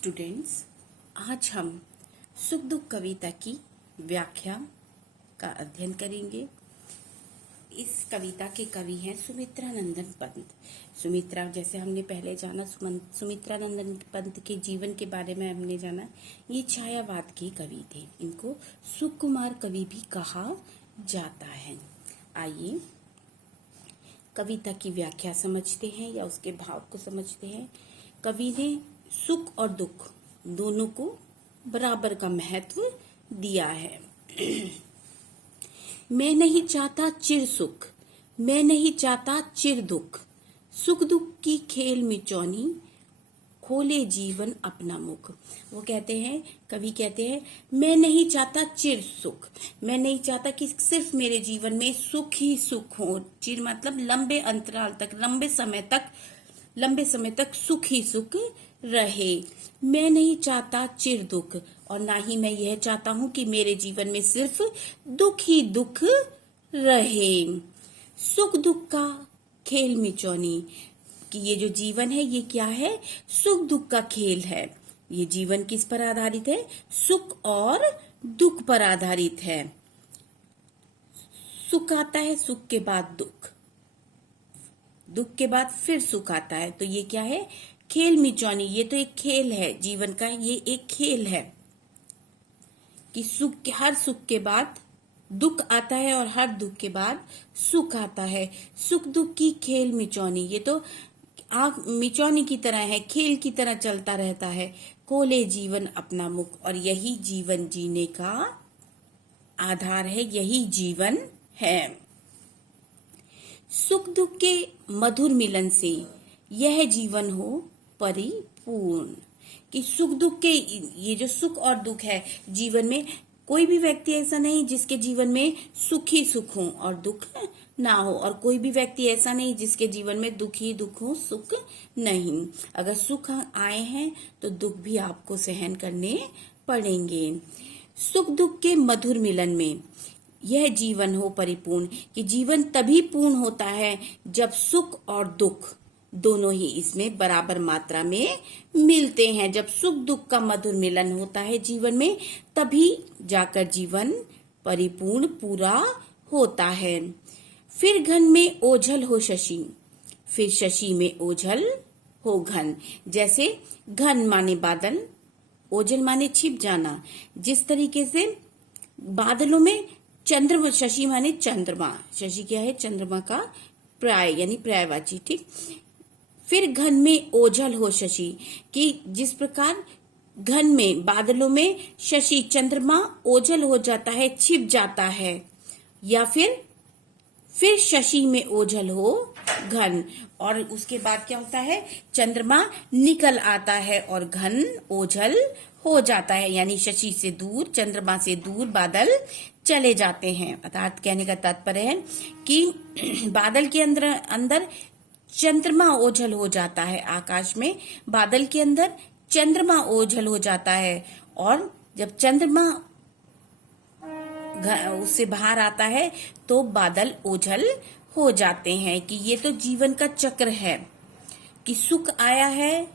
Students, आज हम सुख दुख कविता की व्याख्या का अध्ययन करेंगे। इस कविता के कवि हैं सुमित्रानंदन पंत। सुमित्रा, जैसे हमने पहले जाना, सुमित्रानंदन पंत के जीवन के बारे में हमने जाना, ये छायावाद के कवि थे। इनको सुकुमार कवि भी कहा जाता है। आइए कविता की व्याख्या समझते हैं या उसके भाव को समझते हैं। कवि ने सुख और दुख दोनों को बराबर का महत्व दिया है। मैं नहीं चाहता चिर सुख, मैं नहीं चाहता चिर दुख, सुख दुख की खेल मिचौनी, खोले जीवन अपना मुख। वो कहते हैं, कवि कहते हैं, मैं नहीं चाहता चिर सुख, मैं नहीं चाहता कि सिर्फ मेरे जीवन में सुख ही सुख हो। चिर मतलब लंबे अंतराल तक, लंबे समय तक सुख ही सुख रहे। मैं नहीं चाहता चिर दुख, और ना ही मैं यह चाहता हूं कि मेरे जीवन में सिर्फ दुख ही दुख रहे। सुख दुख का खेल मिचौनी, कि ये जो जीवन है ये क्या है? सुख दुख का खेल है। ये जीवन किस पर आधारित है? सुख और दुख पर आधारित है। सुख आता है, सुख के बाद दुख, दुख के बाद फिर सुख आता है। तो ये क्या है? खेल मिचौनी। ये तो एक खेल है जीवन का, ये एक खेल है कि हर सुख के बाद दुख आता है और हर दुख के बाद सुख आता है। सुख दुख की खेल मिचौनी, ये तो आग मिचौनी की तरह है, खेल की तरह चलता रहता है। खोले जीवन अपना मुख, और यही जीवन जीने का आधार है, यही जीवन है। सुख दुख के मधुर मिलन से यह जीवन हो परिपूर्ण। कि सुख दुख के, ये जो सुख और दुख है जीवन में, कोई भी व्यक्ति ऐसा नहीं जिसके जीवन में सुख ही सुख हो और दुख ना हो, और कोई भी व्यक्ति ऐसा नहीं जिसके जीवन में दुख ही दुख हो, सुख नहीं। अगर सुख आए हैं तो दुख भी आपको सहन करने पड़ेंगे। सुख दुख के मधुर मिलन में यह जीवन हो परिपूर्ण, कि जीवन तभी पूर्ण होता है जब सुख और दुख दोनों ही इसमें बराबर मात्रा में मिलते हैं। जब सुख दुख का मधुर मिलन होता है जीवन में, तभी जाकर जीवन परिपूर्ण पूरा होता है। फिर घन में ओझल हो शशि, फिर शशि में ओझल हो घन। जैसे घन माने बादल, ओझल माने छिप जाना। जिस तरीके से बादलों में चंद्रमा, शशि माने चंद्रमा, शशि क्या है? चंद्रमा का प्राय यानी पर्यायवाची, ठीक। फिर घन में ओझल हो शशि, कि जिस प्रकार घन में, बादलों में शशि चंद्रमा ओझल हो जाता है, छिप जाता है, या फिर शशि में ओझल हो घन, और उसके बाद क्या होता है? चंद्रमा निकल आता है और घन ओझल हो जाता है, यानी शशि से दूर, चंद्रमा से दूर बादल चले जाते हैं। अर्थात कहने का तात्पर्य है कि बादल के अंदर चंद्रमा ओझल हो जाता है, आकाश में बादल के अंदर चंद्रमा ओझल हो जाता है, और जब चंद्रमा उससे बाहर आता है तो बादल ओझल हो जाते हैं। कि ये तो जीवन का चक्र है, कि सुख आया है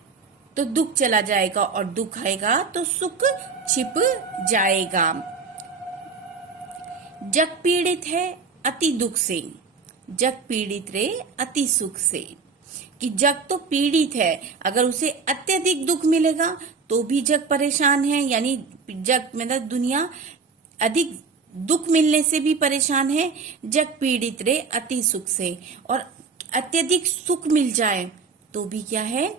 तो दुख चला जाएगा, और दुख आएगा तो सुख छिप जाएगा। जग पीड़ित है अति दुख से, जग पीड़ित रे अति सुख से। कि जग तो पीड़ित है, अगर उसे अत्यधिक दुख मिलेगा तो भी जग परेशान है, यानी जग मतलब दुनिया अधिक दुख मिलने से भी परेशान है। जग पीड़ित रे अति सुख से, और अत्यधिक सुख मिल जाए तो भी क्या है?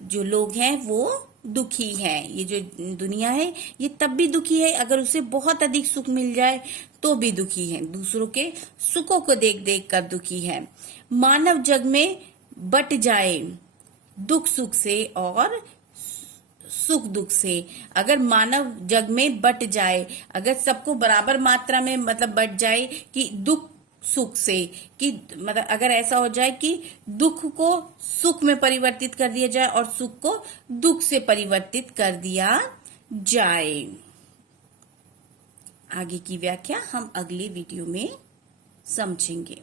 जो लोग हैं वो दुखी हैं। ये जो दुनिया है ये तब भी दुखी है अगर उसे बहुत अधिक सुख मिल जाए तो भी दुखी है। दूसरों के सुखों को देख देख कर दुखी है। मानव जग में बट जाए दुख सुख से और सुख दुख से। अगर मानव जग में बट जाए, अगर सबको बराबर मात्रा में मतलब बट जाए, कि दुख सुख से, कि मतलब अगर ऐसा हो जाए कि दुख को सुख में परिवर्तित कर दिया जाए और सुख को दुख से परिवर्तित कर दिया जाए। आगे की व्याख्या हम अगले वीडियो में समझेंगे।